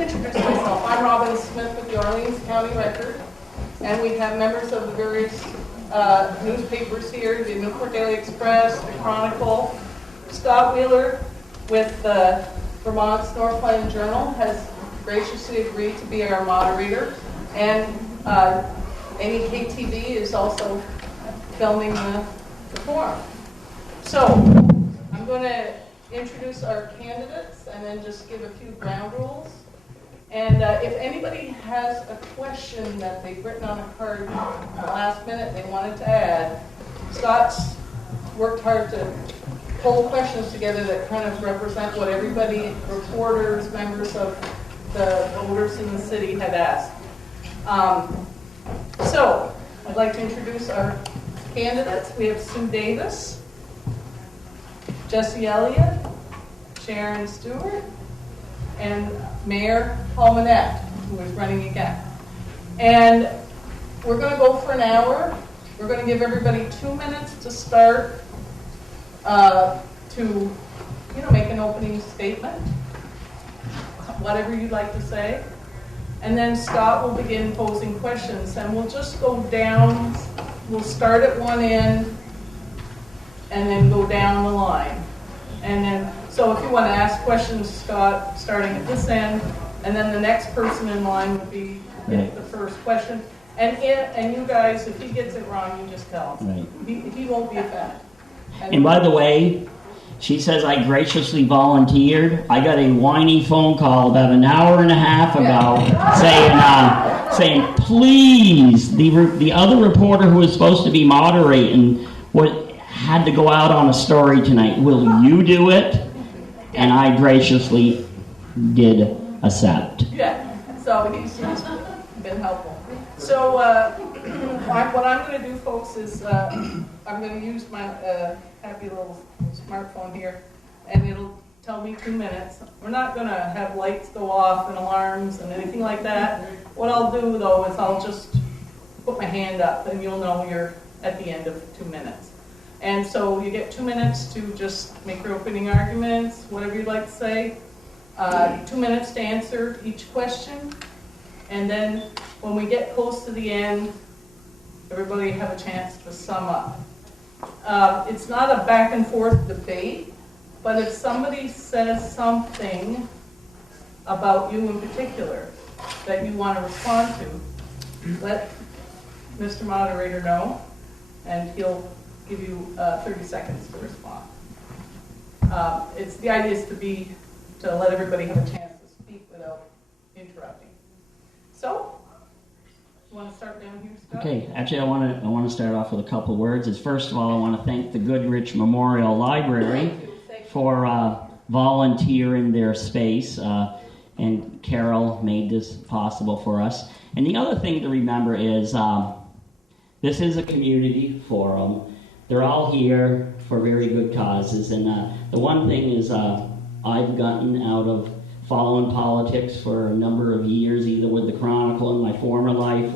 to introduce myself. I'm Robin Smith with the Orleans County Record, and we have members of the various newspapers here, the Newport Daily Express, the Chronicle. Scott Wheeler with the Vermont's Northland Journal has graciously agreed to be our moderator, and NEK-TV is also filming the forum. So I'm going to introduce our candidates and then just give a few ground rules. And if anybody has a question that they've written on a card at the last minute they wanted to add, Scott's worked hard to pull questions together that kind of represent what everybody, reporters, members of the voters in the city had asked. So I'd like to introduce our candidates. We have Sue Davis, Jesse Elliott, Sharon Stewart, and Mayor Paul Manette, who is running again. And we're going to go for an hour. We're going to give everybody 2 minutes to start to make an opening statement, whatever you'd like to say. And then Scott will begin posing questions, and we'll just go down. We'll start at one end and then go down the line. And then, so if you want to ask questions, Scott, starting at this end, and then the next person in line would be get the first question. And you guys, if he gets it wrong, you just tell him. Right. He won't be offended. And by the way, she says I graciously volunteered. I got a whiny phone call about an hour and a half ago saying, please, the other reporter who was supposed to be moderating had to go out on a story tonight. Will you do it? And I graciously did accept. Yeah, so he's been helpful. So what I'm going to do, folks, is I'm going to use my happy little smartphone here, and it'll tell me 2 minutes. We're not going to have lights go off and alarms and anything like that. What I'll do, though, is I'll just put my hand up, and you'll know you're at the end of 2 minutes. And so you get 2 minutes to just make your opening arguments, whatever you'd like to say. 2 minutes to answer each question. And then when we get close to the end, everybody have a chance to sum up. It's not a back and forth debate, but if somebody says something about you in particular that you want to respond to, let Mr. Moderator know, and he'll give you 30 seconds to respond. The idea is to let everybody have a chance to speak without interrupting. So, you want to start down here, Scott? Okay, actually I want to start off with a couple words. First of all, I want to thank the Goodrich Memorial Library for volunteering their space, and Carol made this possible for us. And the other thing to remember is this is a community forum. They're all here for very good causes, and the one thing is I've gotten out of following politics for a number of years, either with the Chronicle in my former life.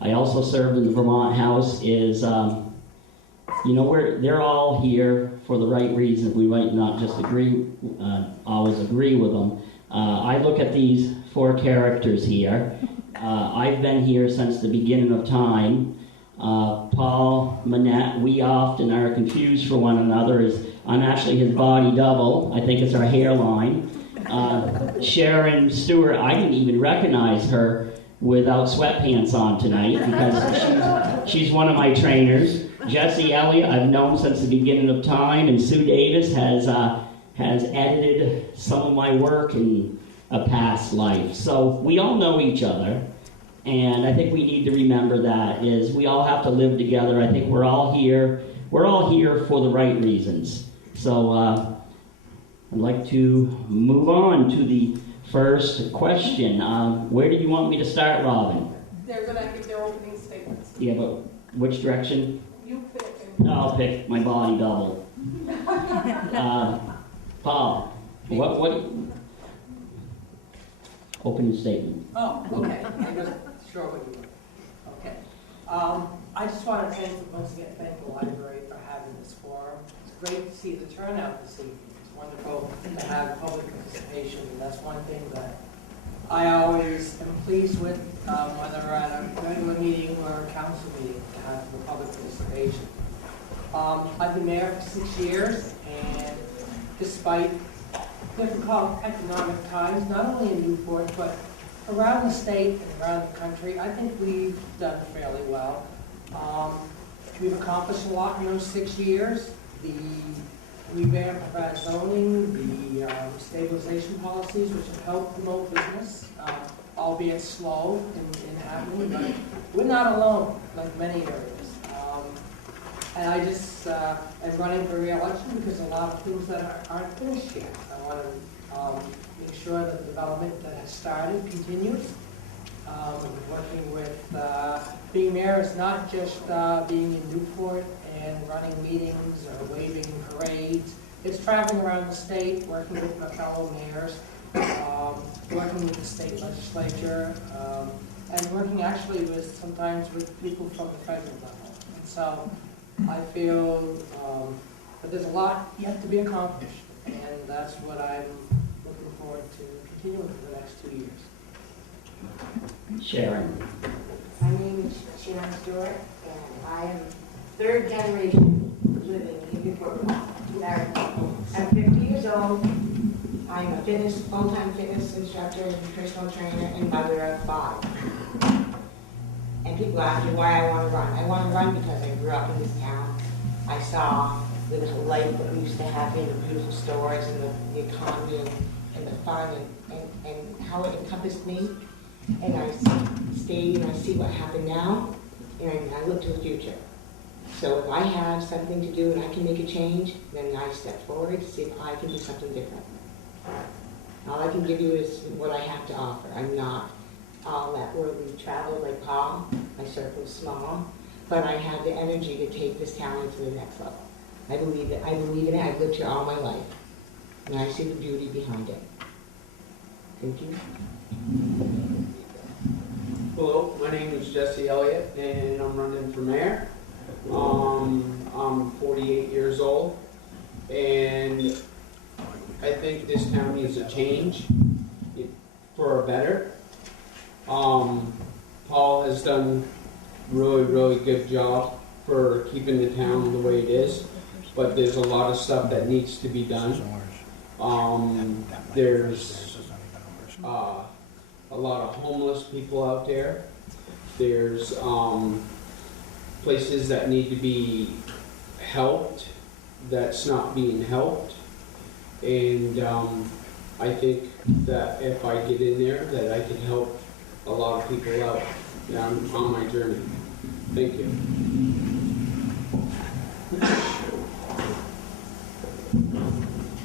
I also served in the Vermont House, they're all here for the right reasons. We might not just always agree with them. I look at these four characters here. I've been here since the beginning of time. Paul Manette, we often are confused for one another. I'm actually his body double. I think it's our hairline. Sharon Stewart, I didn't even recognize her without sweatpants on tonight because she's one of my trainers. Jesse Elliott, I've known since the beginning of time, and Sue Davis has edited some of my work in a past life. So we all know each other. And I think we need to remember that is we all have to live together. I think we're all here for the right reasons. So I'd like to move on to the first question. Where do you want me to start, Robin? They're going to give their opening statements. Yeah, but which direction? You pick. I'll pick my body double. Paul, what? Opening statement. Oh, okay. I wasn't sure what you were. Okay. I just want to once again thank the library for having this forum. It's great to see the turnout this evening. It's wonderful to have public participation, and that's one thing that I always am pleased with, whether we're at a regular meeting or a council meeting, to have the public participation. I've been mayor for 6 years, and despite difficult economic times, not only in Newport, but around the state and around the country, I think we've done fairly well. We've accomplished a lot in those 6 years. The revamp of our zoning, the stabilization policies, which have helped promote business, albeit slow in happening, but we're not alone, like many areas. And I just am running for re-election because a lot of things that aren't finished yet. I want to make sure that the development that has started continues. Working with, being mayor is not just being in Newport and running meetings or waving parades. It's traveling around the state, working with my fellow mayors, working with the state legislature, and working actually with, sometimes with people from the federal level. And so I feel that there's a lot yet to be accomplished, and that's what I'm looking forward to continuing for the next 2 years. Sharon. My name is Sharon Stewart, and I am third generation living in Newport, Vermont. I'm 50 years old. I'm a full-time fitness instructor and personal trainer and mother of 5. And people ask me why I want to run. I want to run because I grew up in this town. I saw the life that we used to have in the beautiful stores and the economy and the fun and how it encompassed me. And I stayed and I see what happened now, and I look to the future. So if I have something to do and I can make a change, then I step forward to see if I can do something different. All I can give you is what I have to offer. I'm not all that worldly travel like Paul. My circle is small, but I have the energy to take this talent to the next level. I believe it. I believe in it. I've lived here all my life, and I see the beauty behind it. Thank you. Hello, my name is Jesse Elliott, and I'm running for mayor. I'm 48 years old, and I think this town needs a change for a better. Paul has done really good job for keeping the town the way it is, but there's a lot of stuff that needs to be done. There's a lot of homeless people out there. There's places that need to be helped that's not being helped, and I think that if I get in there that I can help a lot of people out on my journey. Thank you.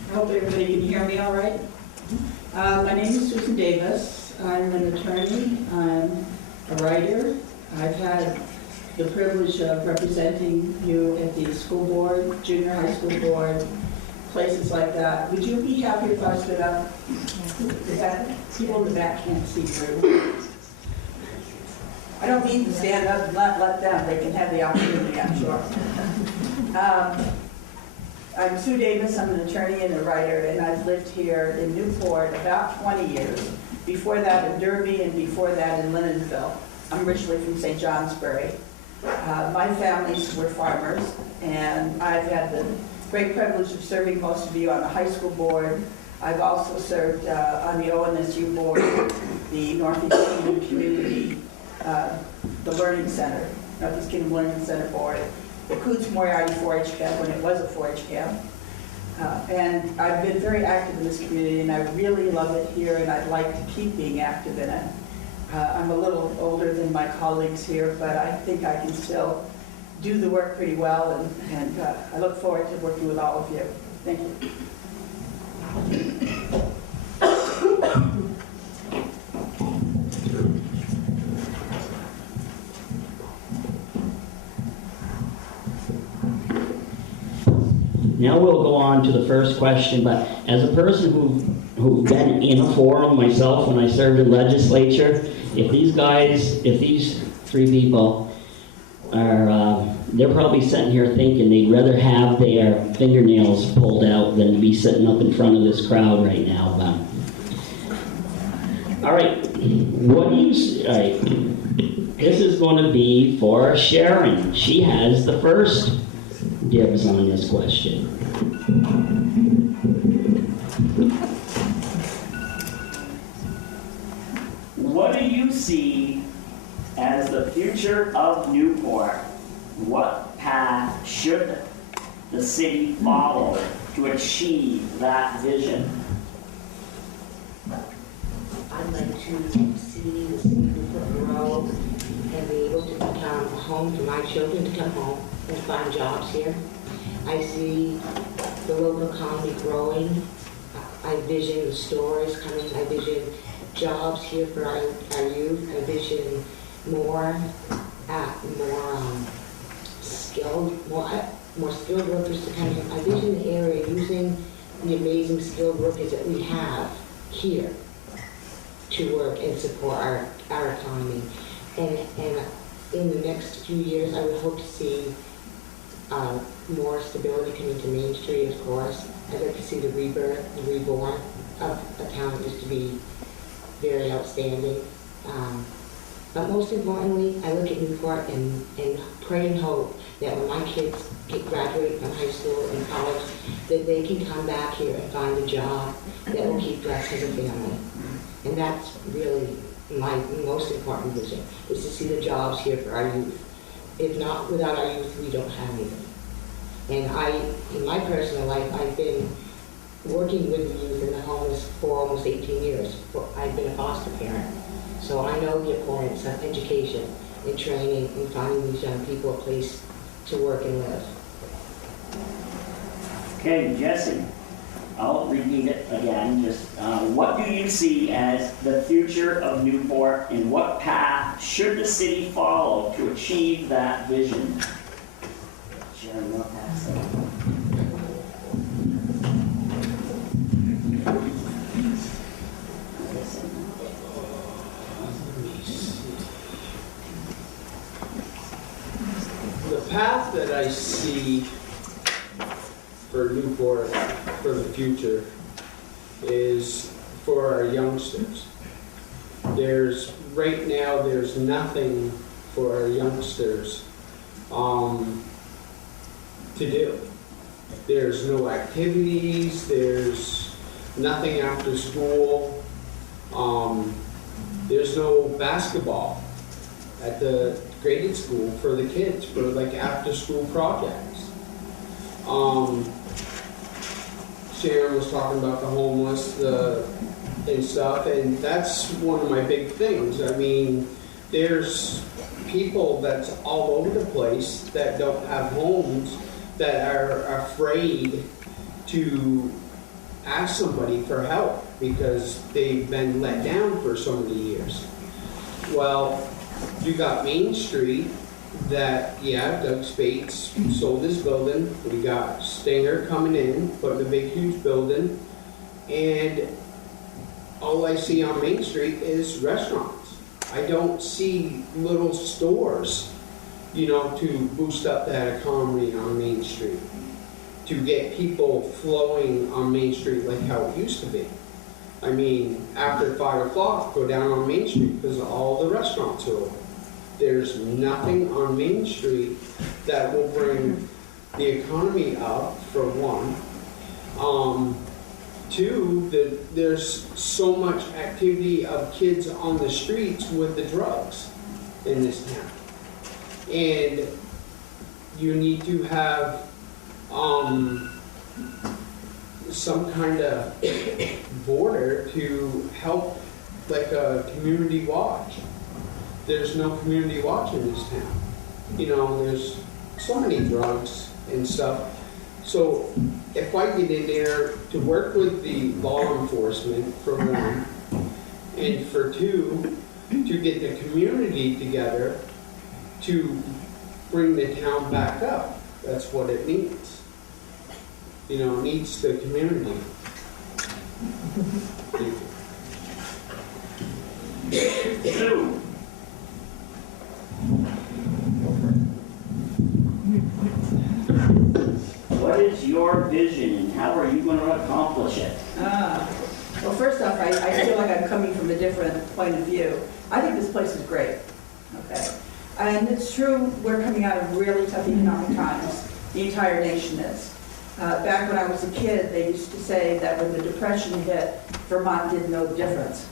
I hope everybody can hear me all right. My name is Susan Davis. I'm an attorney. I'm a writer. I've had the privilege of representing you at the school board, junior high school board, places like that. Would you be happy if I stood up? Is that people in the back can't see through? I don't mean to stand up and let them. They can have the opportunity, I'm sure. I'm Sue Davis. I'm an attorney and a writer, and I've lived here in Newport about 20 years. Before that in Derby, and before that in Lindenville. I'm originally from St. Johnsbury. My families were farmers, and I've had the great privilege of serving most of you on the high school board. I've also served on the ONSU board, the Northeast Kingdom Community, the Learning Center, Northeast Kingdom Learning Center board, the Coots Moriarty 4-H camp when it was a 4-H camp. And I've been very active in this community, and I really love it here, and I'd like to keep being active in it. I'm a little older than my colleagues here, but I think I can still do the work pretty well, and I look forward to working with all of you. Thank you. Now we'll go on to the first question, but as a person who's been in a forum myself when I served in legislature, if these three people are, they're probably sitting here thinking they'd rather have their fingernails pulled out than to be sitting up in front of this crowd right now. All right, what do you, all right, this is going to be for Sharon. She has the first dibs on this question. What do you see as the future of Newport? What path should the city follow to achieve that vision? I'd like to see the city of Newport grow and be able to become a home for my children to come home and find jobs here. I see the local economy growing. I vision the stores coming. I vision jobs here for our youth. I vision more skilled workers to come here. I vision the area using the amazing skilled workers that we have here to work and support our economy. And in the next few years, I would hope to see more stability coming to Main Street, of course. I'd like to see the rebirth, the reborn of a town that used to be very outstanding. But most importantly, I look at Newport and pray and hope that when my kids graduate from high school and college, that they can come back here and find a job that will keep us as a family. And that's really my most important vision, is to see the jobs here for our youth. If not, without our youth, we don't have anything. And in my personal life, I've been working with the youth in the homeless for almost 18 years. I've been a foster parent. So I know the importance of education and training and finding these young people a place to work and live. Okay, Jesse, I'll repeat it again. Just what do you see as the future of Newport, and what path should the city follow to achieve that vision? Sharon, what path? The path that I see for Newport for the future is for our youngsters. Right now, there's nothing for our youngsters to do. There's no activities, there's nothing after school, there's no basketball at the graded school for the kids, for like after school projects. Sharon was talking about the homeless and stuff, and that's one of my big things. I mean, there's people that's all over the place that don't have homes, that are afraid to ask somebody for help because they've been let down for so many years. Well, you got Main Street that, yeah, Doug Spates sold his building. We got Stinger coming in, putting a big, huge building. And all I see on Main Street is restaurants. I don't see little stores, to boost up that economy on Main Street, to get people flowing on Main Street like how it used to be. I mean, after 5 o'clock, go down on Main Street because all the restaurants are open. There's nothing on Main Street that will bring the economy up, for one. Two, there's so much activity of kids on the streets with the drugs in this town. And you need to have some kind of border to help, like a community watch. There's no community watch in this town. There's so many drugs and stuff. So if I get in there to work with the law enforcement, for one, and for two, to get the community together to bring the town back up, that's what it needs. It needs the community. Sue. What is your vision and how are you going to accomplish it? Well, first off, I feel like I'm coming from a different point of view. I think this place is great, okay? And it's true, we're coming out of really tough economic times. The entire nation is. Back when I was a kid, they used to say that when the Depression hit, Vermont didn't know the difference.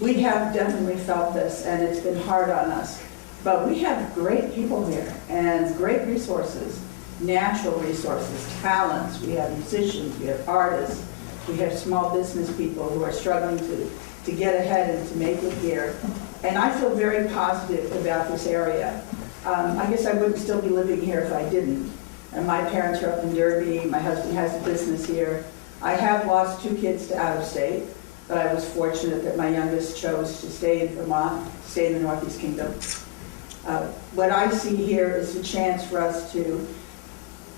We have definitely felt this, and it's been hard on us. But we have great people here, and great resources, natural resources, talents. We have musicians, we have artists, we have small business people who are struggling to get ahead and to make it here. And I feel very positive about this area. I guess I wouldn't still be living here if I didn't. And my parents are up in Derby, my husband has a business here. I have lost 2 kids to out of state, but I was fortunate that my youngest chose to stay in Vermont, stay in the Northeast Kingdom. What I see here is a chance for us to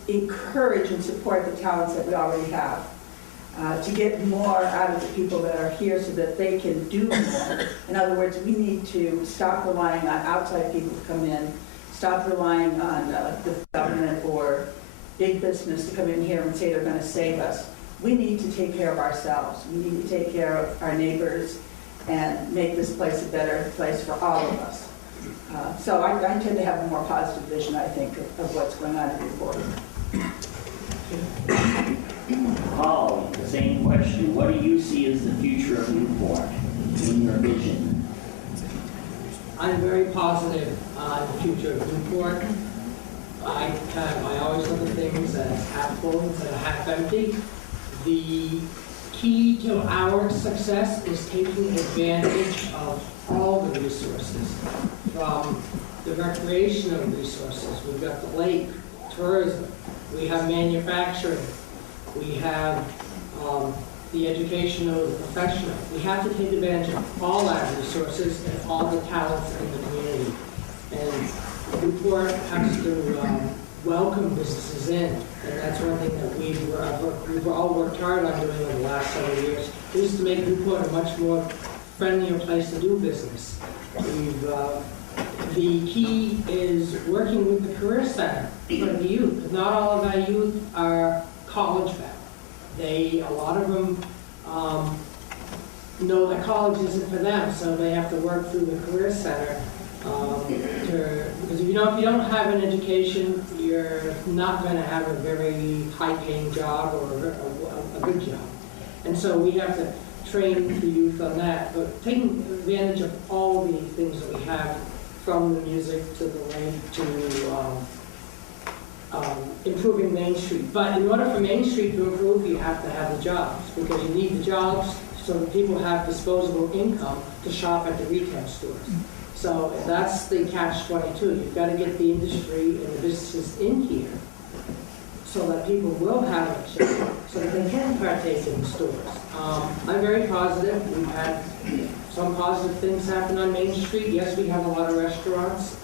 encourage and support the talents that we already have. To get more out of the people that are here so that they can do more. In other words, we need to stop relying on outside people to come in, stop relying on the government or big business to come in here and say they're going to save us. We need to take care of ourselves. We need to take care of our neighbors and make this place a better place for all of us. So I tend to have a more positive vision, I think, of what's going on in Newport. Paul, same question. What do you see as the future of Newport in your vision? I'm very positive on the future of Newport. I always look at things as half full instead of half empty. The key to our success is taking advantage of all the resources, from the recreational resources. We've got the lake, tourism, we have manufacturing, we have the educational, the professional. We have to take advantage of all our resources and all the talents in the community. And Newport has to welcome businesses in, and that's one thing that we've all worked hard on doing over the last several years, is to make Newport a much more friendlier place to do business. The key is working with the Career Center for the youth. Not all of our youth are college bound. A lot of them know that college isn't for them, so they have to work through the Career Center. Because if you don't have an education, you're not going to have a very high-paying job or a good job. And so we have to train the youth on that, but taking advantage of all the things that we have, from the music to the lake to improving Main Street. But in order for Main Street to improve, you have to have the jobs, because you need the jobs so that people have disposable income to shop at the retail stores. So that's the catch-22. You've got to get the industry and the businesses in here so that people will have a job, so that they can partake in the stores. I'm very positive. We've had some positive things happen on Main Street. Yes, we have a lot of restaurants,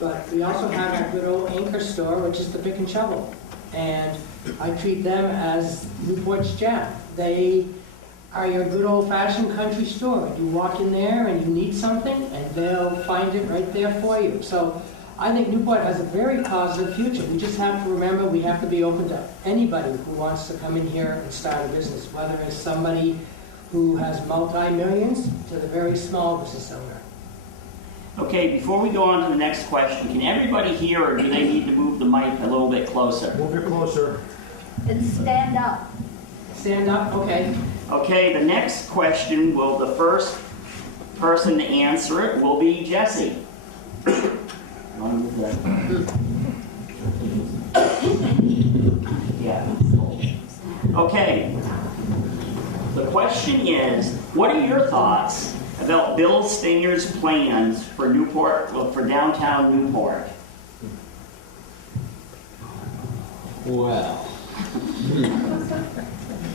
but we also have our good old anchor store, which is the Pick and Shovel. And I treat them as Newport's gem. They are your good old-fashioned country store. You walk in there and you need something, and they'll find it right there for you. So I think Newport has a very positive future. We just have to remember we have to be open to anybody who wants to come in here and start a business, whether it's somebody who has multi-millions to the very small business owner. Okay, before we go on to the next question, can everybody hear, or do they need to move the mic a little bit closer? Move it closer. And stand up. Stand up, okay. Okay, the next question, the first person to answer it will be Jesse. Yeah. Okay. The question is, what are your thoughts about Bill Stinger's plans for Newport, for downtown Newport? Well,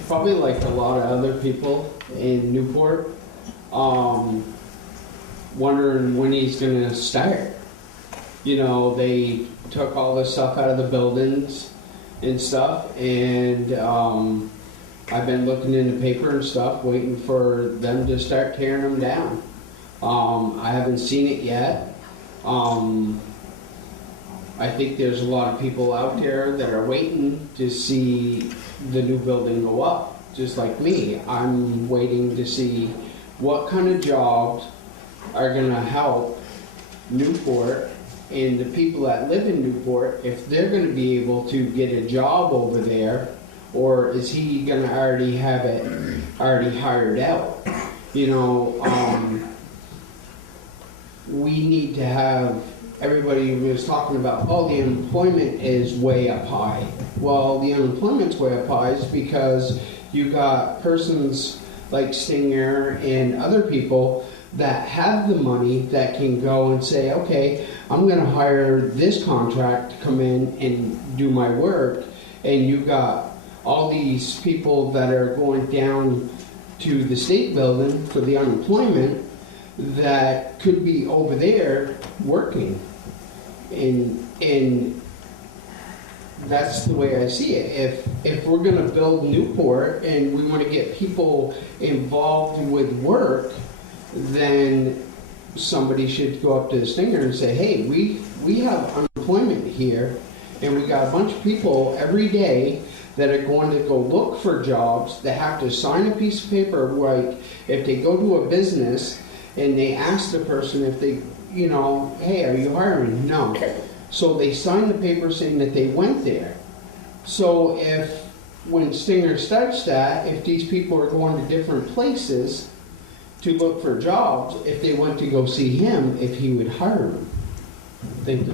probably like a lot of other people in Newport, wondering when he's going to start. You know, they took all the stuff out of the buildings and stuff, and I've been looking in the paper and stuff, waiting for them to start tearing them down. I haven't seen it yet. I think there's a lot of people out there that are waiting to see the new building go up. just like me, I'm waiting to see what kind of jobs are gonna help Newport and the people that live in Newport, if they're gonna be able to get a job over there, or is he gonna already have it already hired out? You know, we need to have, everybody was talking about, oh, the unemployment is way up high. Well, the unemployment's way up high is because you got persons like Stinger and other people that have the money that can go and say, okay, I'm gonna hire this contract to come in and do my work, and you got all these people that are going down to the state building for the unemployment that could be over there working. And that's the way I see it. If we're gonna build Newport and we wanna get people involved with work, then somebody should go up to the Stinger and say, hey, we have unemployment here, and we got a bunch of people every day that are going to go look for jobs, that have to sign a piece of paper, like if they go to a business and they ask the person if they, you know, hey, are you hiring? No. So they sign the paper saying that they went there. So when Stinger starts that, if these people are going to different places to look for jobs, if they went to go see him, if he would hire them. Thank you.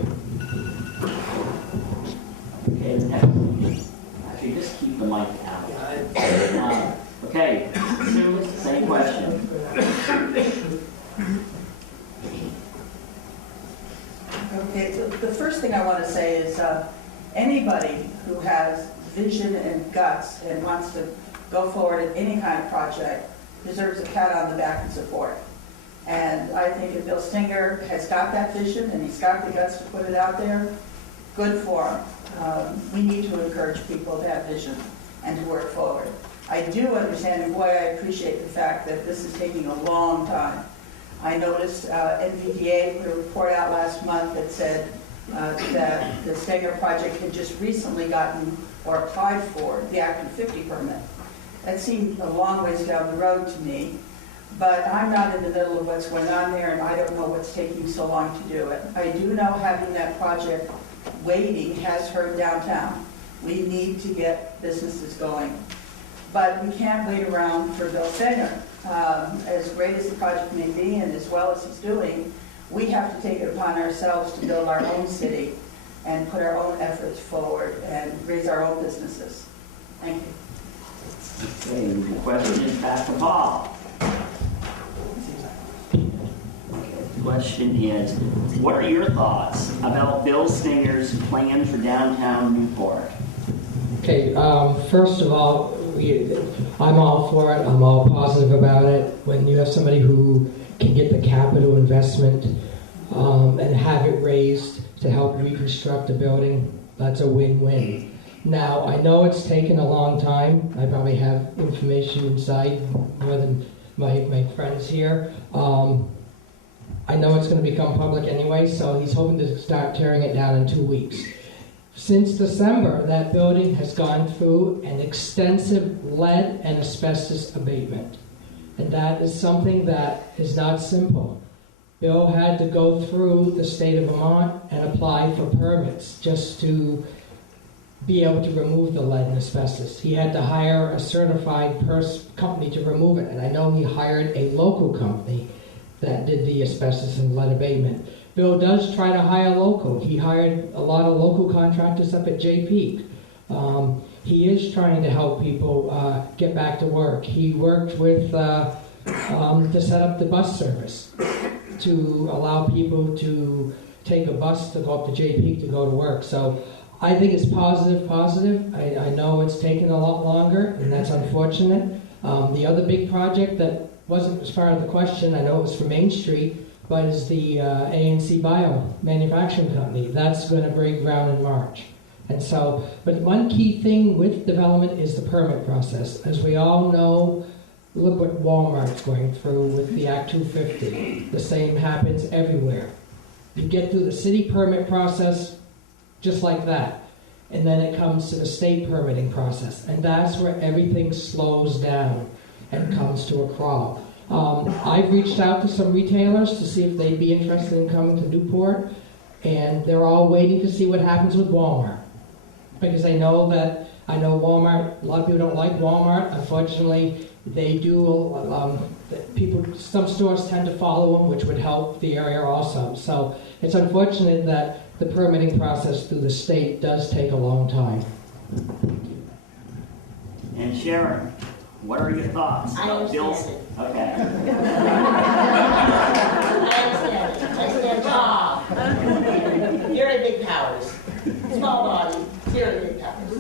Okay, the next one. Actually, just keep the mic out. Okay, Sue, same question. Okay, so the first thing I want to say is anybody who has vision and guts and wants to go forward in any kind of project deserves a pat on the back and support. And I think if Bill Stinger has got that vision and he's got the guts to put it out there, good for him. We need to encourage people to have vision and to work forward. I do understand, and boy, I appreciate the fact that this is taking a long time. I noticed NVDA put a report out last month that said that the Stinger project had just recently gotten or applied for the Act 50 permit. That seemed a long ways down the road to me, but I'm not in the middle of what's going on there, and I don't know what's taking so long to do it. I do know having that project waiting has hurt downtown. We need to get businesses going. But we can't wait around for Bill Stinger. As great as the project may be and as well as he's doing, we have to take it upon ourselves to build our own city and put our own efforts forward and raise our own businesses. Thank you. Okay, the question is back to Paul. The question is, what are your thoughts about Bill Stinger's plan for downtown Newport? Okay, first of all, I'm all for it. I'm all positive about it. When you have somebody who can get the capital investment and have it raised to help reconstruct a building, that's a win-win. Now, I know it's taken a long time. I probably have information inside more than my friends here. I know it's going to become public anyway, so he's hoping to start tearing it down in 2 weeks. Since December, that building has gone through an extensive lead and asbestos abatement. And that is something that is not simple. Bill had to go through the state of Vermont and apply for permits just to be able to remove the lead and asbestos. He had to hire a certified company to remove it. And I know he hired a local company that did the asbestos and lead abatement. Bill does try to hire local. He hired a lot of local contractors up at JP. He is trying to help people get back to work. He worked with to set up the bus service to allow people to take a bus to go up to JP to go to work. So I think it's positive. I know it's taken a lot longer, and that's unfortunate. The other big project that wasn't as part of the question, I know it was for Main Street, but is the ANC Bio Manufacturing Company. That's going to break ground in March. And so, but one key thing with development is the permit process. As we all know, look what Walmart's going through with the Act 250. The same happens everywhere. You get through the city permit process just like that. and then it comes to the state permitting process, and that's where everything slows down and comes to a crawl. I've reached out to some retailers to see if they'd be interested in coming to Newport, and they're all waiting to see what happens with Walmart. Because I know Walmart, a lot of people don't like Walmart. Unfortunately, they do, some stores tend to follow them, which would help the area also. So it's unfortunate that the permitting process through the state does take a long time. And Sharon, what are your thoughts? I understand it. Okay. I understand. Very big powers. Small body, very big powers.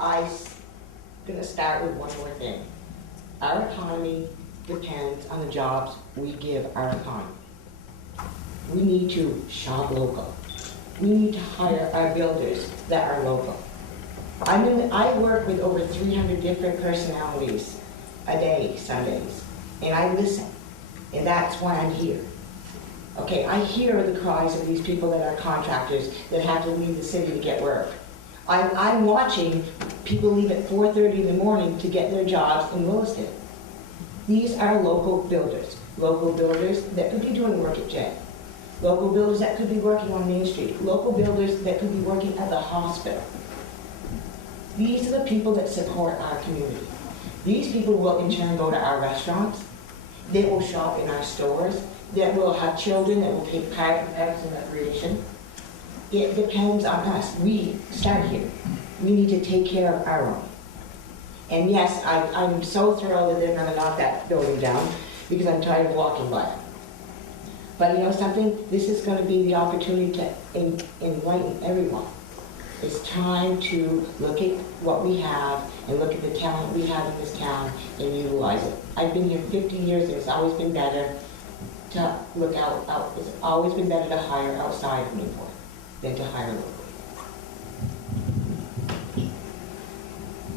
I'm going to start with one more thing. Our economy depends on the jobs we give our economy. We need to shop local. We need to hire our builders that are local. I work with over 300 different personalities a day, Sundays, and I listen, and that's why I'm here. Okay, I hear the cries of these people that are contractors that have to leave the city to get work. I'm watching people leave at 4:30 in the morning to get their jobs in Williston. These are local builders that could be doing work at J, local builders that could be working on Main Street, local builders that could be working at the hospital. These are the people that support our community. These people will in turn go to our restaurants, they will shop in our stores, that will have children that will take part in parks and recreation. It depends on us. We start here. We need to take care of our own. And yes, I'm so thrilled that they're going to knock that building down because I'm tired of walking by it. But you know something? This is going to be the opportunity to enlighten everyone. It's time to look at what we have and look at the talent we have in this town and utilize it. I've been here 50 years and it's always been better to look out. It's always been better to hire outside of Newport than to hire locally.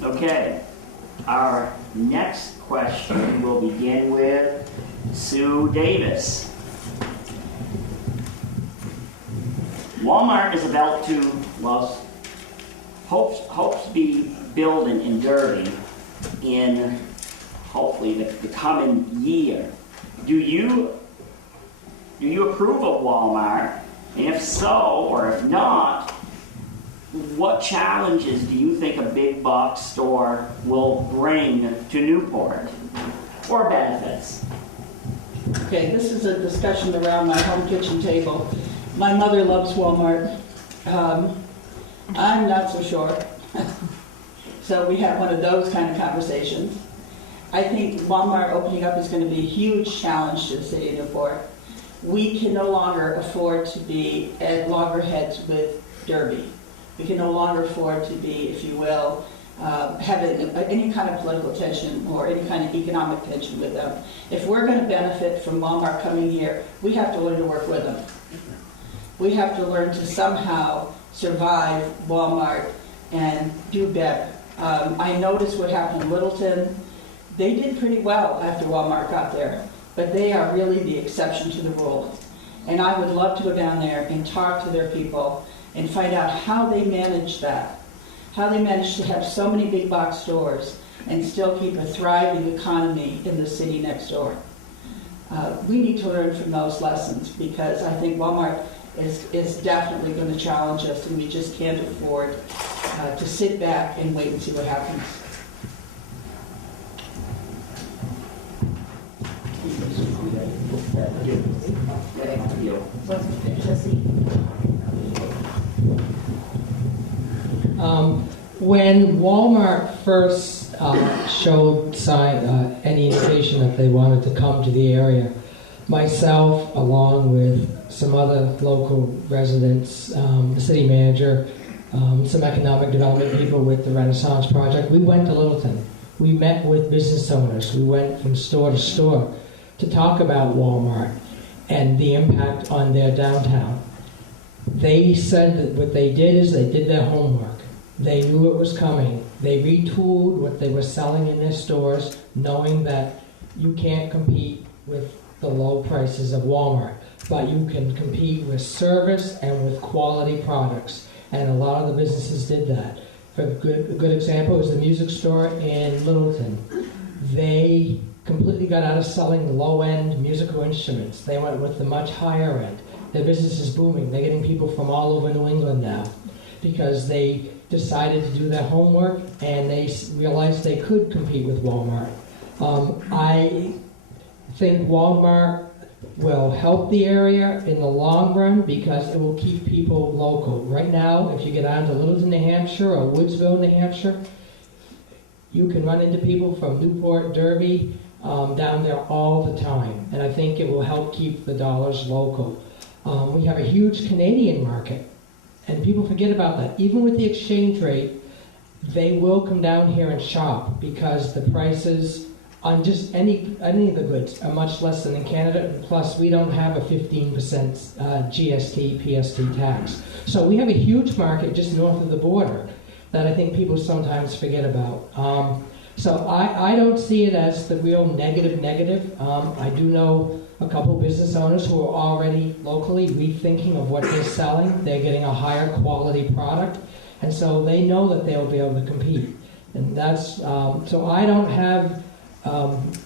Okay, our next question will begin with Sue Davis. Walmart is about to, hopes to be building in Derby in hopefully the coming year. Do you approve of Walmart? And if so, or if not, what challenges do you think a big box store will bring to Newport? Or benefits? Okay, this is a discussion around my home kitchen table. My mother loves Walmart. I'm not so sure. So we have one of those kind of conversations. I think Walmart opening up is going to be a huge challenge to the city of Newport. We can no longer afford to be at loggerheads with Derby. We can no longer afford to be, if you will, having any kind of political tension or any kind of economic tension with them. If we're going to benefit from Walmart coming here, we have to learn to work with them. We have to learn to somehow survive Walmart and do better. I noticed what happened in Littleton. They did pretty well after Walmart got there, but they are really the exception to the rule. And I would love to go down there and talk to their people and find out how they manage that, how they manage to have so many big box stores and still keep a thriving economy in the city next door. We need to learn from those lessons because I think Walmart is definitely going to challenge us, and we just can't afford to sit back and wait and see what happens. When Walmart first showed any indication that they wanted to come to the area, myself, along with some other local residents, the city manager, some economic development people with the Renaissance Project, we went to Littleton. We met with business owners. We went from store to store to talk about Walmart and the impact on their downtown. They said that what they did is they did their homework. They knew it was coming. They retooled what they were selling in their stores, knowing that you can't compete with the low prices of Walmart, but you can compete with service and with quality products. and a lot of the businesses did that. A good example is the music store in Littleton. They completely got out of selling low-end musical instruments. They went with the much higher end. Their business is booming. They're getting people from all over New England now because they decided to do their homework and they realized they could compete with Walmart. I think Walmart will help the area in the long run because it will keep people local. Right now, if you get out to Littleton, New Hampshire or Woodsville, New Hampshire, you can run into people from Newport, Derby, down there all the time. And I think it will help keep the dollars local. We have a huge Canadian market, and people forget about that. Even with the exchange rate, they will come down here and shop because the prices on just any of the goods are much less than in Canada. And plus, we don't have a 15% GST, PST tax. So we have a huge market just north of the border that I think people sometimes forget about. So I don't see it as the real negative. I do know a couple business owners who are already locally rethinking of what they're selling. They're getting a higher quality product, and so they know that they'll be able to compete. And that's, so I don't have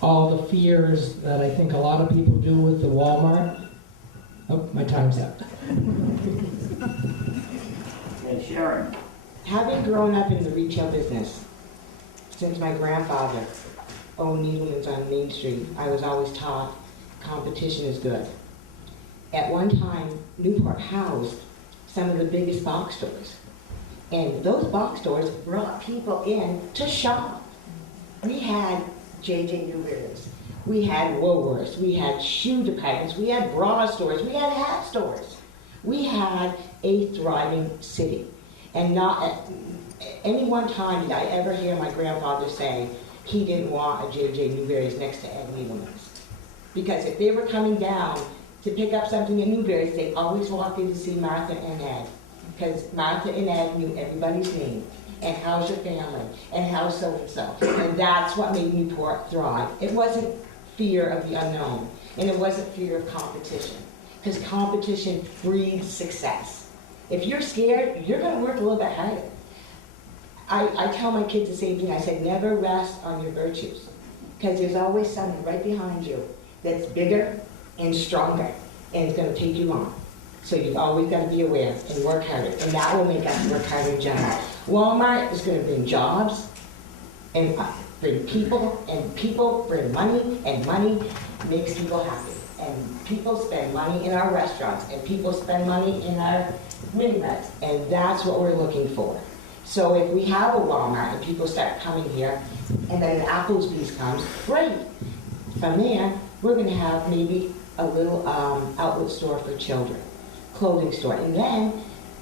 all the fears that I think a lot of people do with the Walmart. Oh, my time's up. Okay, Sharon. Having grown up in the retail business, since my grandfather owned Needleman's on Main Street, I was always taught competition is good. At one time, Newport housed some of the biggest box stores. And those box stores brought people in to shop. We had J.J. Newberry's, we had Woolworths, we had shoe departments, we had bra stores, we had hat stores. We had a thriving city. And not at any one time did I ever hear my grandfather say he didn't want a J.J. Newberry's next to Ed Needleman's. Because if they were coming down to pick up something at Newberry's, they always walked in to see Martha and Ed. Because Martha and Ed knew everybody's name. And how's your family? And how's so-and-so? And that's what made Newport thrive. It wasn't fear of the unknown. And it wasn't fear of competition. Because competition breeds success. If you're scared, you're going to work a little bit harder. I tell my kids the same thing. I said, never rest on your virtues. Because there's always someone right behind you that's bigger and stronger, and it's going to take you on. So you've always got to be aware and work harder, and that will make us work harder in general. Walmart is going to bring jobs and bring people, and people bring money, and money makes people happy. And people spend money in our restaurants, and people spend money in our mini-marts, and that's what we're looking for. So if we have a Walmart and people start coming here, and then an Applebee's comes, great. From there, we're going to have maybe a little outlet store for children, clothing store, and then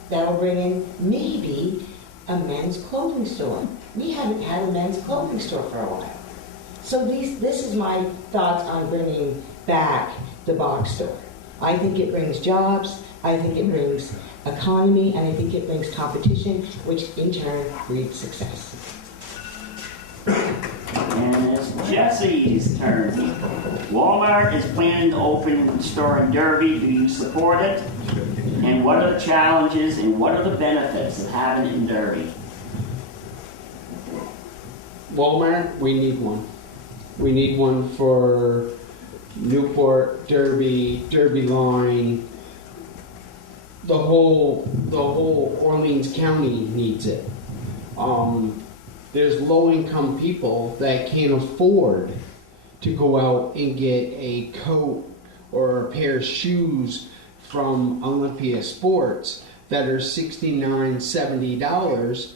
that'll bring in maybe a men's clothing store. We haven't had a men's clothing store for a while. So this is my thoughts on bringing back the box store. I think it brings jobs, I think it brings economy, and I think it brings competition, which in turn breeds success. And it's Jesse's turn. Walmart is planning to open a store in Derby. Do you support it? And what are the challenges and what are the benefits of having it in Derby? Walmart, we need one. We need one for Newport, Derby, Derby line. The whole Orleans County needs it. There's low-income people that can't afford to go out and get a coat or a pair of shoes from Olympia Sports that are $69, $70,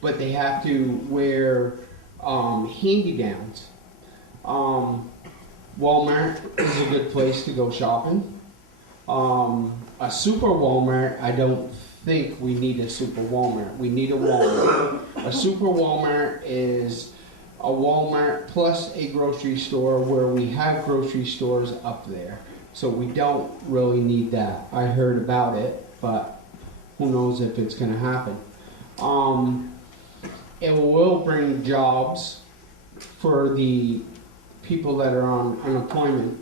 but they have to wear hand-me-downs. Walmart is a good place to go shopping. A super Walmart, I don't think we need a super Walmart. We need a Walmart. A super Walmart is a Walmart plus a grocery store where we have grocery stores up there. So we don't really need that. I heard about it, but who knows if it's going to happen. It will bring jobs for the people that are on unemployment,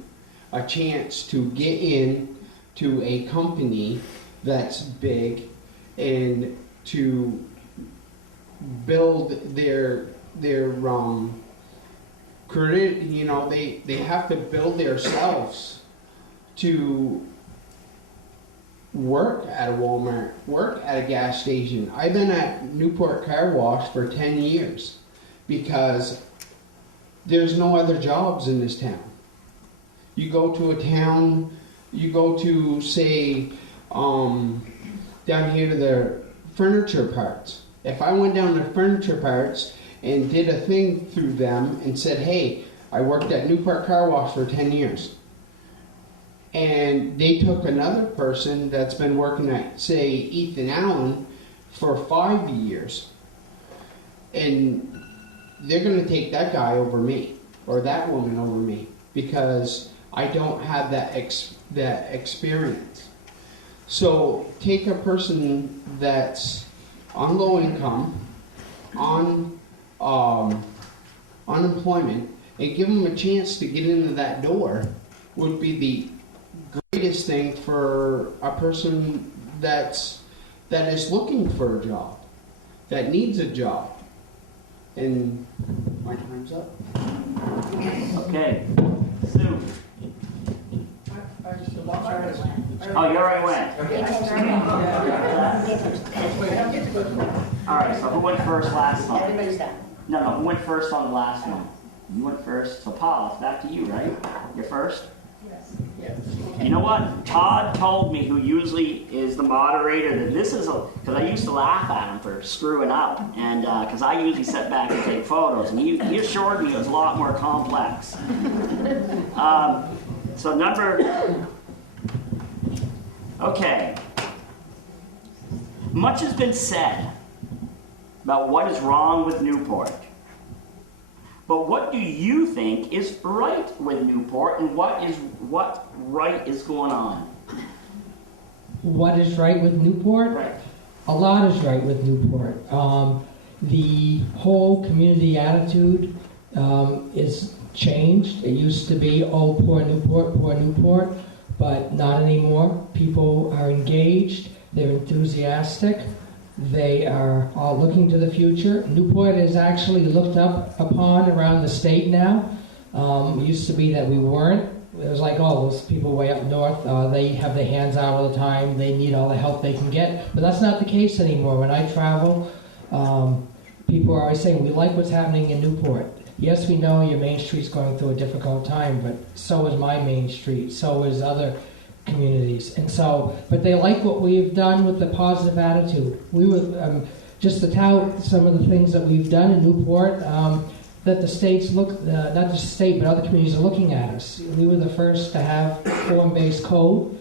a chance to get in to a company that's big and to build their career. You know, they have to build themselves to work at a Walmart, work at a gas station. I've been at Newport Car Wash for 10 years because there's no other jobs in this town. You go to a town, you go to, say, down here to the furniture parts. If I went down to furniture parts and did a thing through them and said, hey, I worked at Newport Car Wash for 10 years, and they took another person that's been working at, say, Ethan Allen for 5 years, and they're going to take that guy over me, or that woman over me, because I don't have that experience. So take a person that's on low income, on unemployment, and give them a chance to get into that door would be the greatest thing for a person that is looking for a job, that needs a job. And my time's up. Okay, Sue. Oh, you already went. All right, so who went first last time? Everybody's done. No, who went first on the last one? You went first. So Paul, it's back to you, right? You're first? Yes. You know what? Todd told me, who usually is the moderator, that this is because I used to laugh at him for screwing up, and because I usually sit back and take photos, and he assured me it was a lot more complex. Okay. Much has been said about what is wrong with Newport. But what do you think is right with Newport, and what right is going on? What is right with Newport? Right. A lot is right with Newport. The whole community attitude is changed. It used to be, oh, poor Newport, but not anymore. People are engaged, they're enthusiastic, they are all looking to the future. Newport is actually looked up upon around the state now. It used to be that we weren't. It was like, oh, those people way up north, they have their hands out all the time, they need all the help they can get. But that's not the case anymore. When I travel, people are always saying, we like what's happening in Newport. Yes, we know your Main Street's going through a difficult time, but so is my Main Street, so is other communities. And so, but they like what we've done with the positive attitude. We were, just to tout some of the things that we've done in Newport, that the states look, not just the state, but other communities are looking at us. We were the first to have form-based code.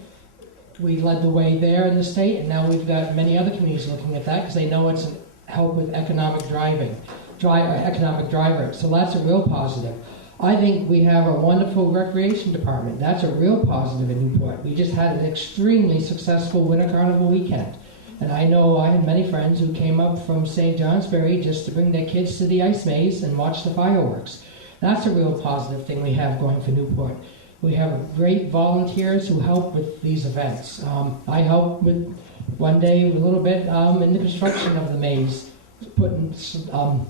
We led the way there in the state, and now we've got many other communities looking at that because they know it's help with economic driver. So that's a real positive. I think we have a wonderful recreation department. That's a real positive in Newport. We just had an extremely successful Winter Carnival weekend. And I know I had many friends who came up from St. Johnsbury just to bring their kids to the ice maze and watch the fireworks. That's a real positive thing we have going for Newport. We have great volunteers who help with these events. I helped with one day a little bit in the construction of the maze, putting,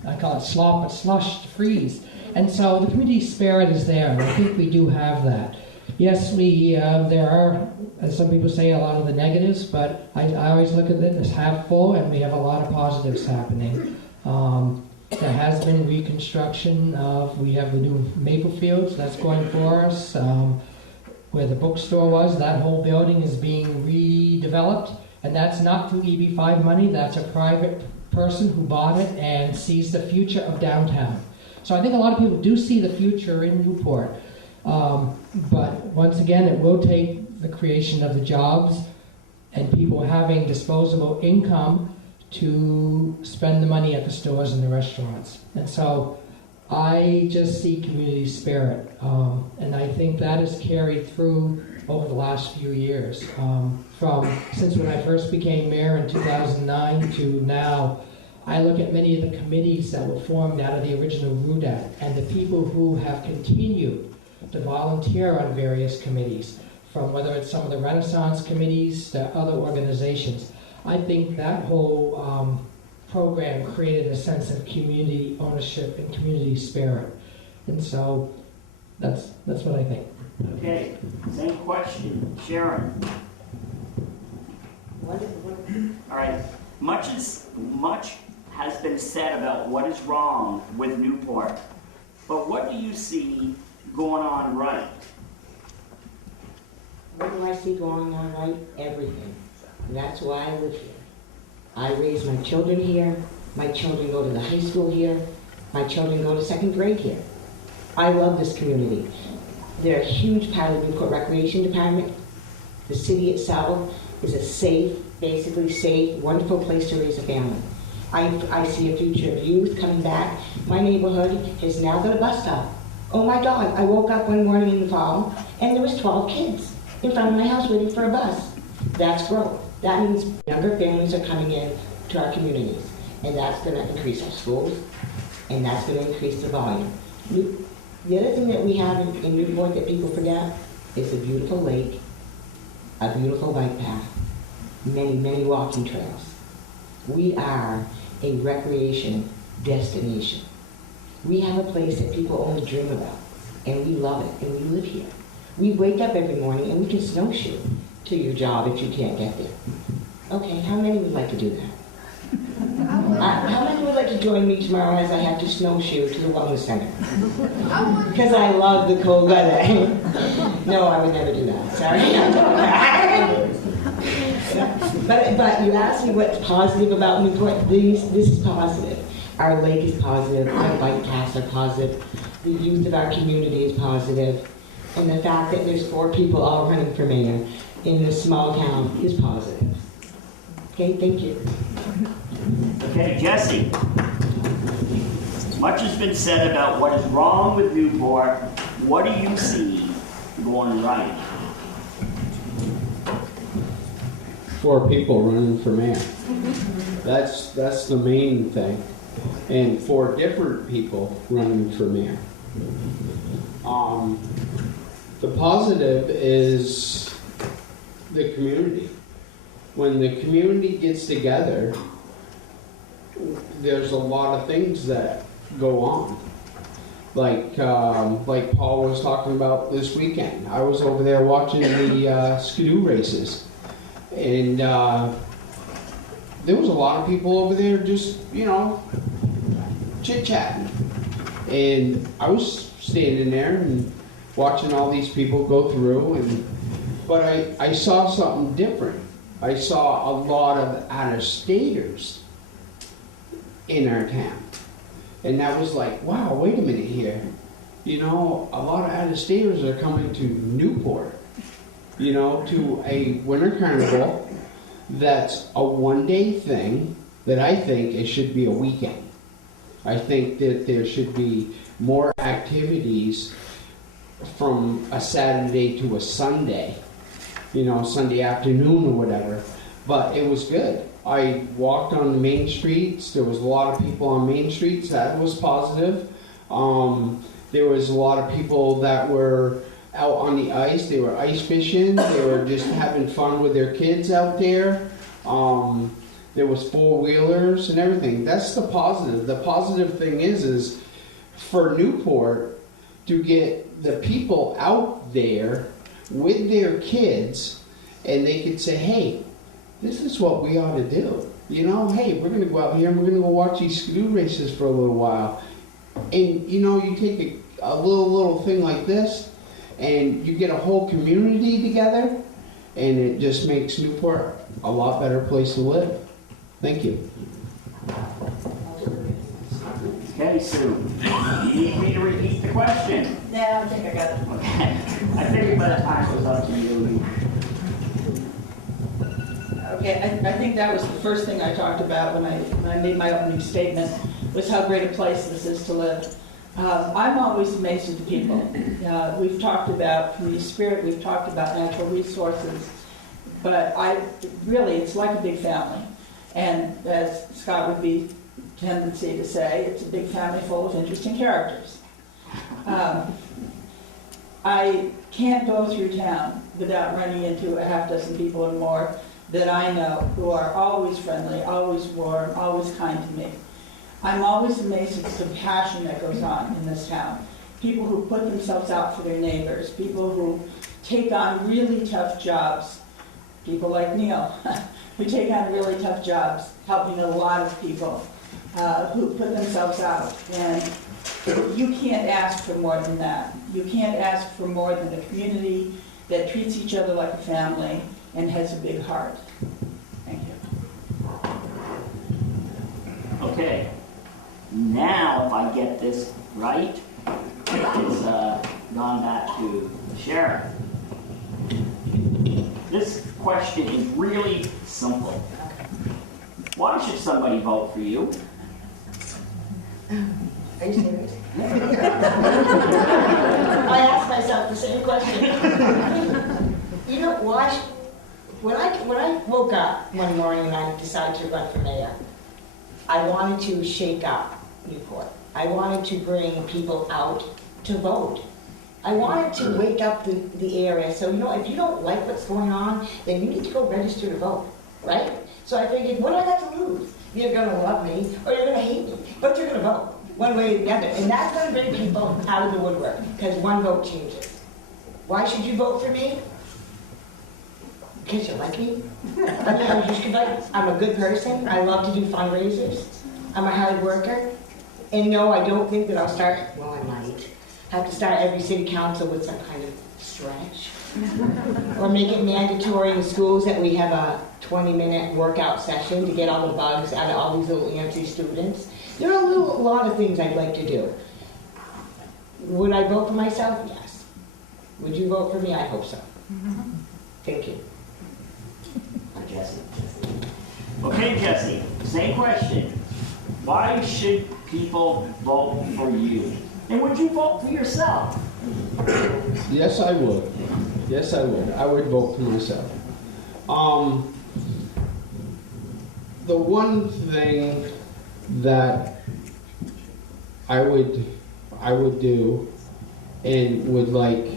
I call it slop, but slush to freeze. And so the community spirit is there, and I think we do have that. Yes, there are, as some people say, a lot of the negatives, but I always look at it as half full, and we have a lot of positives happening. There has been reconstruction we have the new Maple Fields that's going for us, where the bookstore was. That whole building is being redeveloped, and that's not through EB5 money. That's a private person who bought it and sees the future of downtown. So I think a lot of people do see the future in Newport. But once again, it will take the creation of the jobs and people having disposable income to spend the money at the stores and the restaurants. And so I just see community spirit. And I think that is carried through over the last few years. Since when I first became mayor in 2009 to now, I look at many of the committees that were formed out of the original RUDAT and the people who have continued to volunteer on various committees, from whether it's some of the Renaissance committees to other organizations. I think that whole program created a sense of community ownership and community spirit. And so that's what I think. Okay, same question. Sharon. All right, much has been said about what is wrong with Newport, but what do you see going on right? What do I see going on right? Everything. And that's why I live here. I raise my children here. My children go to the high school here. My children go to second grade here. I love this community. They're a huge part of the Newport Recreation Department. The city itself is a safe, basically safe, wonderful place to raise a family. I see a future of youth coming back. My neighborhood has now got a bus stop. Oh my God, I woke up one morning in the fall and there was 12 kids in front of my house waiting for a bus. That's growth. That means younger families are coming in to our communities, and that's going to increase our schools, and that's going to increase the volume. The other thing that we have in Newport that people forget is a beautiful lake, a beautiful bike path, many, many walking trails. We are a recreation destination. We have a place that people only dream about, and we love it, and we live here. We wake up every morning and we can snowshoe to your job if you can't get there. Okay, how many would like to do that? How many would like to join me tomorrow as I have to snowshoe to the wellness center? Because I love the cold weather. No, I would never do that. Sorry. But you asked me what's positive about Newport. This is positive. Our lake is positive. Our bike paths are positive. The youth of our community is positive. And the fact that there's 4 people all running for mayor in this small town is positive. Okay, thank you. Okay, Jesse. Much has been said about what is wrong with Newport. What do you see going right? 4 people running for mayor. That's the main thing. And 4 different people running for mayor. The positive is the community. When the community gets together, there's a lot of things that go on. Like Paul was talking about this weekend. I was over there watching the skidoo races. And there was a lot of people over there just, chit-chatting. And I was standing there and watching all these people go through, but I saw something different. I saw a lot of out-of-staters in our town. And that was like, wow, wait a minute here. A lot of out-of-staters are coming to Newport, to a winter carnival that's a one-day thing that I think it should be a weekend. I think that there should be more activities from a Saturday to a Sunday, Sunday afternoon or whatever. But it was good. I walked on the main streets. There was a lot of people on main streets. That was positive. There was a lot of people that were out on the ice. They were ice fishing. They were just having fun with their kids out there. There was 4-wheelers and everything. That's the positive. The positive thing is for Newport to get the people out there with their kids, and they could say, hey, this is what we ought to do. Hey, we're going to go out here and we're going to go watch these skidoo races for a little while. And, you take a little thing like this, and you get a whole community together, and it just makes Newport a lot better place to live. Thank you. Okay, Sue. You need me to repeat the question? Yeah, I think I got it. Okay. I figured by the time it was up to you. Okay, I think that was the first thing I talked about when I made my opening statement, was how great a place this is to live. I'm always amazed at the people. We've talked about community spirit, we've talked about natural resources, but it's like a big family. And as Scott would be tendency to say, it's a big family full of interesting characters. I can't go through town without running into a half dozen people or more that I know who are always friendly, always warm, always kind to me. I'm always amazed at the compassion that goes on in this town. People who put themselves out for their neighbors, people who take on really tough jobs, people like Neil, who take on really tough jobs, helping a lot of people who put themselves out. And you can't ask for more than that. You can't ask for more than a community that treats each other like a family and has a big heart. Thank you. Okay, now if I get this right, it's gone back to Sharon. This question is really simple. Why should somebody vote for you? Are you serious? I asked myself the same question. You know, why? When I woke up one morning and I decided to run for mayor, I wanted to shake up Newport. I wanted to bring people out to vote. I wanted to wake up the area. So, you know, if you don't like what's going on, then you need to go register to vote, right? So I figured, what do I got to lose? You're going to love me or you're going to hate me, but you're going to vote one way or the other. And that's going to bring people out of the woodwork because one vote changes. Why should you vote for me? Because you like me. I mean, I'm just like, I'm a good person. I love to do fundraisers. I'm a hard worker. And no, I don't think that I'll start, well, I might have to start every city council with some kind of stretch. Or make it mandatory in schools that we have a 20-minute workout session to get all the bugs out of all these little antsy students. There are a lot of things I'd like to do. Would I vote for myself? Yes. Would you vote for me? I hope so. Thank you. Jesse. Okay, Jesse, same question. Why should people vote for you? And would you vote for yourself? Yes, I would. Yes, I would. I would vote for myself. The one thing that I would do and would like,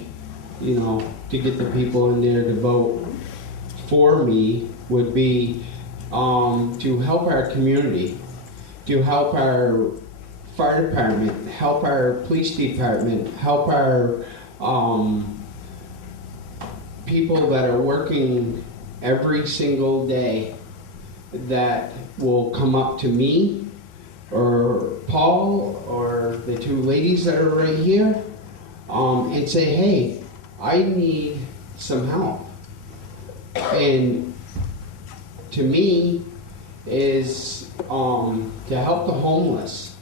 you know, to get the people in there to vote for me would be to help our community, to help our fire department, help our police department, help our people that are working every single day that will come up to me or Paul or the two ladies that are right here and say, hey, I need some help. And to me is to help the homeless,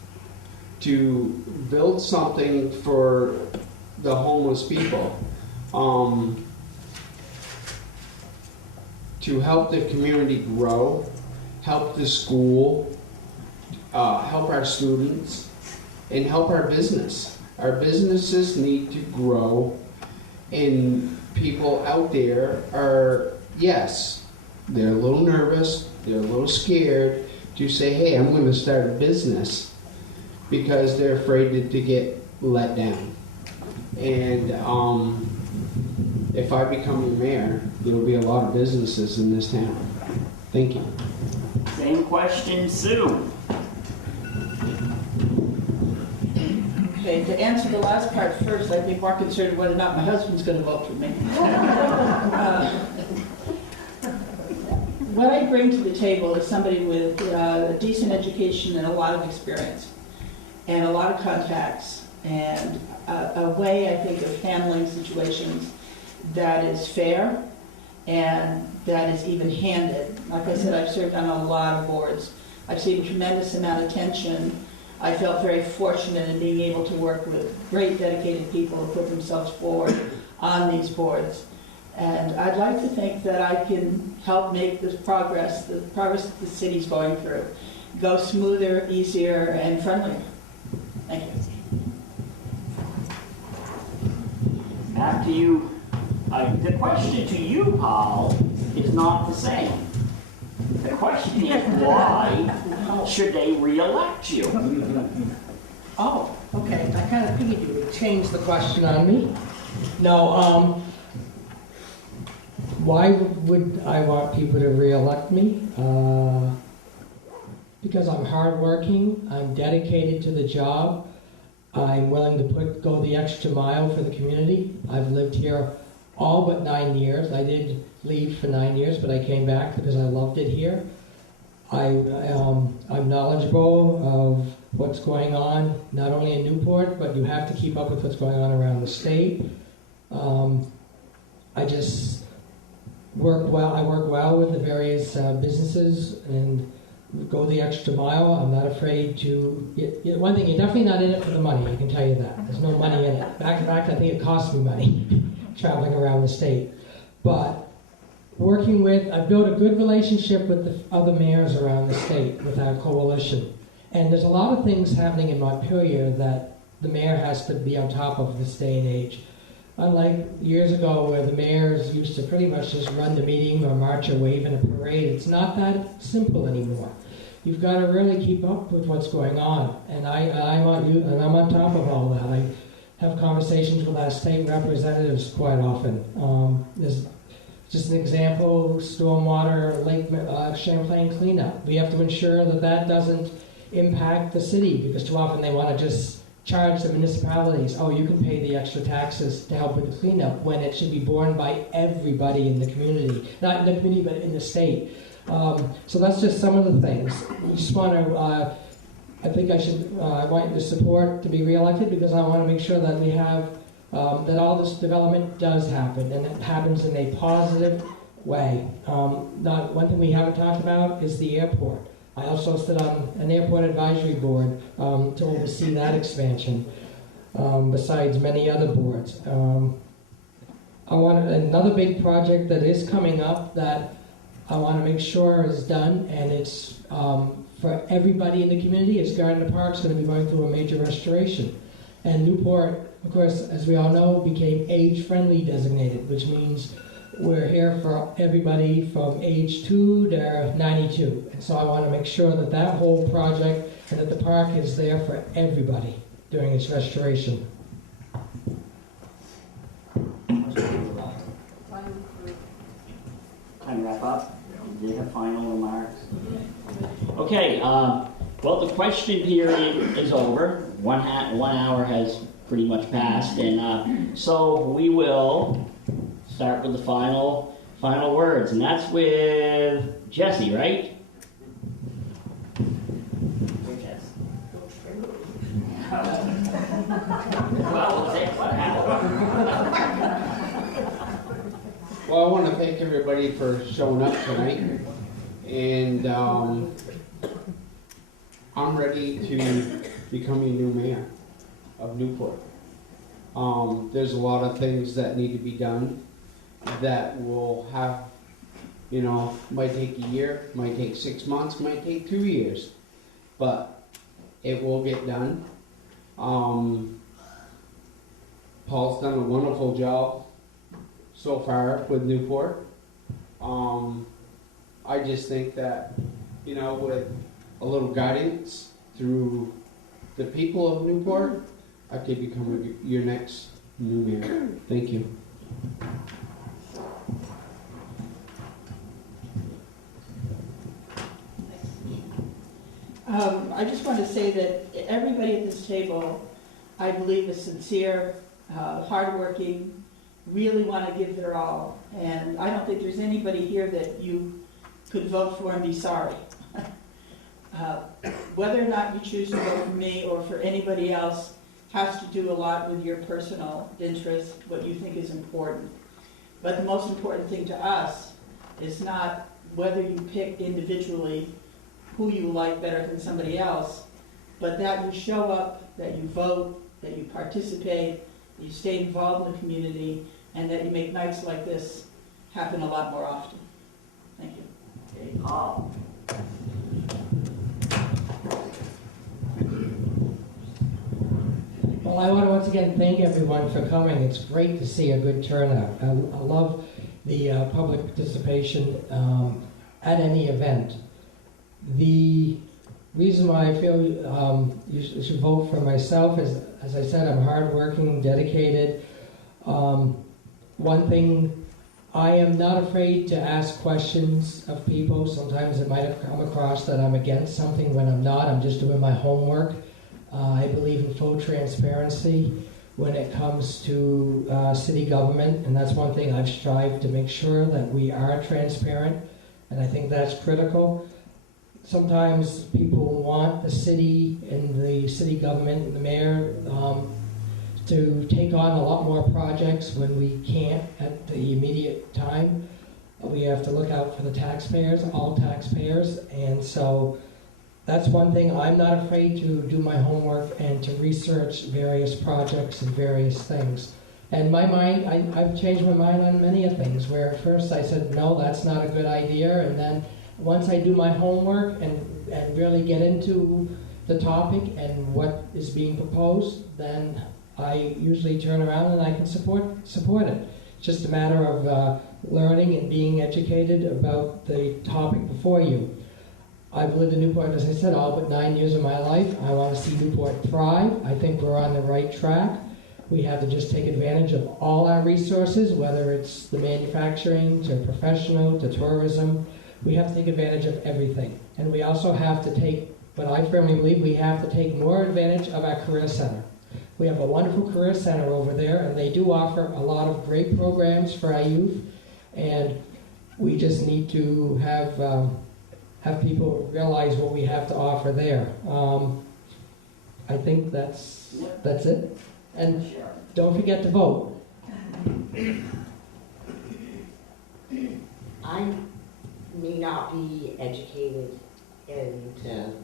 to build something for the homeless people, to help the community grow, help the school, help our students, and help our business. Our businesses need to grow, and people out there are, yes, they're a little nervous, they're a little scared to say, hey, I'm going to start a business because they're afraid to get let down. And if I become your mayor, there will be a lot of businesses in this town. Thank you. Same question, Sue. Okay, to answer the last part first, I'd be more concerned whether or not my husband's going to vote for me. What I bring to the table is somebody with a decent education and a lot of experience, and a lot of contacts, and a way, I think, of handling situations that is fair and that is even-handed. Like I said, I've served on a lot of boards. I've seen a tremendous amount of tension. I felt very fortunate in being able to work with great dedicated people who put themselves forward on these boards. And I'd like to think that I can help make this progress that the city's going through, go smoother, easier, and friendlier. Thank you. Back to you. The question to you, Paul, is not the same. The question is, why should they re-elect you? Oh, okay. I kind of figured you would change the question on me. No, Why would I want people to re-elect me? Because I'm hardworking, I'm dedicated to the job, I'm willing to go the extra mile for the community. I've lived here all but 9 years. I did leave for 9 years, but I came back because I loved it here. I'm knowledgeable of what's going on, not only in Newport, but you have to keep up with what's going on around the state. I just work well. I work well with the various businesses and go the extra mile. I'm not afraid to. One thing, you're definitely not in it for the money. I can tell you that. There's no money in it. In fact, I think it costs me money traveling around the state. But I've built a good relationship with the other mayors around the state with our coalition. And there's a lot of things happening in Montpelier that the mayor has to be on top of this day and age. Unlike years ago where the mayors used to pretty much just run the meeting or march or wave in a parade, it's not that simple anymore. You've got to really keep up with what's going on. And I'm on top of all that. I have conversations with our state representatives quite often. There's just an example, stormwater Lake Champlain cleanup. We have to ensure that that doesn't impact the city, because too often they want to just charge the municipalities, oh, you can pay the extra taxes to help with the cleanup, when it should be borne by everybody in the community. Not in the community, but in the state. So that's just some of the things. We just want to, I want the support to be reelected, because I want to make sure that we have, that all this development does happen, and it happens in a positive way. One thing we haven't talked about is the airport. I also sit on an airport advisory board to oversee that expansion, besides many other boards. I want another big project that is coming up that I want to make sure is done, and it's for everybody in the community. Is Gardner Park's going to be going through a major restoration. And Newport, of course, as we all know, became age-friendly designated, which means we're here for everybody from age 2 to 92. And so I want to make sure that that whole project and that the park is there for everybody during its restoration. Time to wrap up. Do you have final remarks? Okay, well, the question period is over. 1 hour has pretty much passed, and so we will start with the final words, and that's with Jesse, right? Well, I want to thank everybody for showing up tonight, and I'm ready to become a new mayor of Newport. There's a lot of things that need to be done that will have, might take a year, might take 6 months, might take 2 years, but it will get done. Paul's done a wonderful job so far with Newport. I just think that, with a little guidance through the people of Newport, I could become your next new mayor. Thank you. I just want to say that everybody at this table, I believe, is sincere, hardworking, really want to give their all. And I don't think there's anybody here that you could vote for and be sorry. Whether or not you choose to vote for me or for anybody else has to do a lot with your personal interest, what you think is important. But the most important thing to us is not whether you pick individually who you like better than somebody else, but that you show up, that you vote, that you participate, that you stay involved in the community, and that you make nights like this happen a lot more often. Thank you. Okay, Paul. Well, I want to once again thank everyone for coming. It's great to see a good turnout. I love the public participation at any event. The reason why I feel you should vote for myself is, as I said, I'm hardworking, dedicated. One thing I am not afraid to ask questions of people. Sometimes it might have come across that I'm against something when I'm not. I'm just doing my homework. I believe in full transparency when it comes to city government, and that's one thing I've strived to make sure that we are transparent, and I think that's critical. Sometimes people want the city and the city government and the mayor to take on a lot more projects when we can't at the immediate time. We have to look out for the taxpayers, all taxpayers, and so that's one thing. I'm not afraid to do my homework and to research various projects and various things. And my mind, I've changed my mind on many of things, where at first I said, no, that's not a good idea, and then once I do my homework and really get into the topic and what is being proposed, then I usually turn around and I can support it. It's just a matter of learning and being educated about the topic before you. I've lived in Newport, as I said, all but 9 years of my life. I want to see Newport thrive. I think we're on the right track. We have to just take advantage of all our resources, whether it's the manufacturing, to professional, to tourism. We have to take advantage of everything. And we also have to take, what I firmly believe, we have to take more advantage of our career center. We have a wonderful career center over there, and they do offer a lot of great programs for our youth. And we just need to have people realize what we have to offer there. I think that's it. And don't forget to vote. I may not be educated into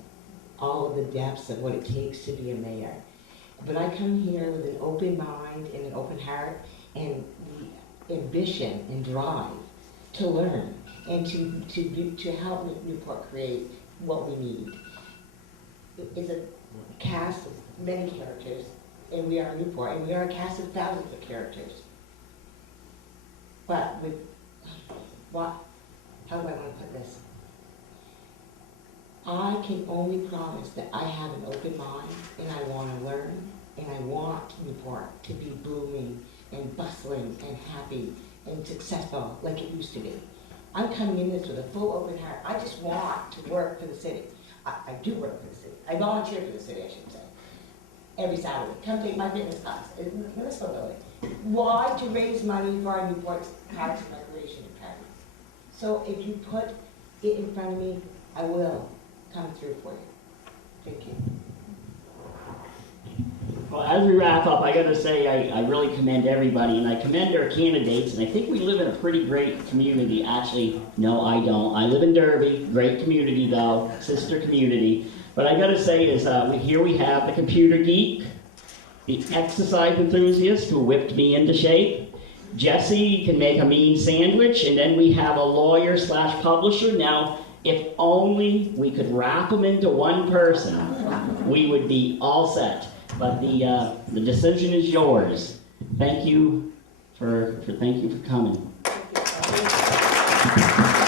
all of the depths of what it takes to be a mayor, but I come here with an open mind and an open heart and the ambition and drive to learn and to help Newport create what we need. It's a cast of many characters, and we are Newport, and we are a cast of thousands of characters. But with how do I want to put this? I can only promise that I have an open mind, and I want to learn, and I want Newport to be booming and bustling and happy and successful like it used to be. I'm coming in this with a full open heart. I just want to work for the city. I do work for the city. I volunteer for the city, I should say. Every Saturday. Come take my fitness class in the municipal building. Why? To raise money for our Newport Parks and Recreation Department. So if you put it in front of me, I will come through for you. Thank you. Well, as we wrap up, I got to say I really commend everybody, and I commend our candidates, and I think we live in a pretty great community. Actually, no, I don't. I live in Derby, great community though, sister community. But I got to say is here we have the computer geek, the exercise enthusiast who whipped me into shape. Jesse can make a mean sandwich, and then we have a lawyer/publisher. Now, if only we could wrap them into one person, we would be all set. But the decision is yours. Thank you for coming. Thank you.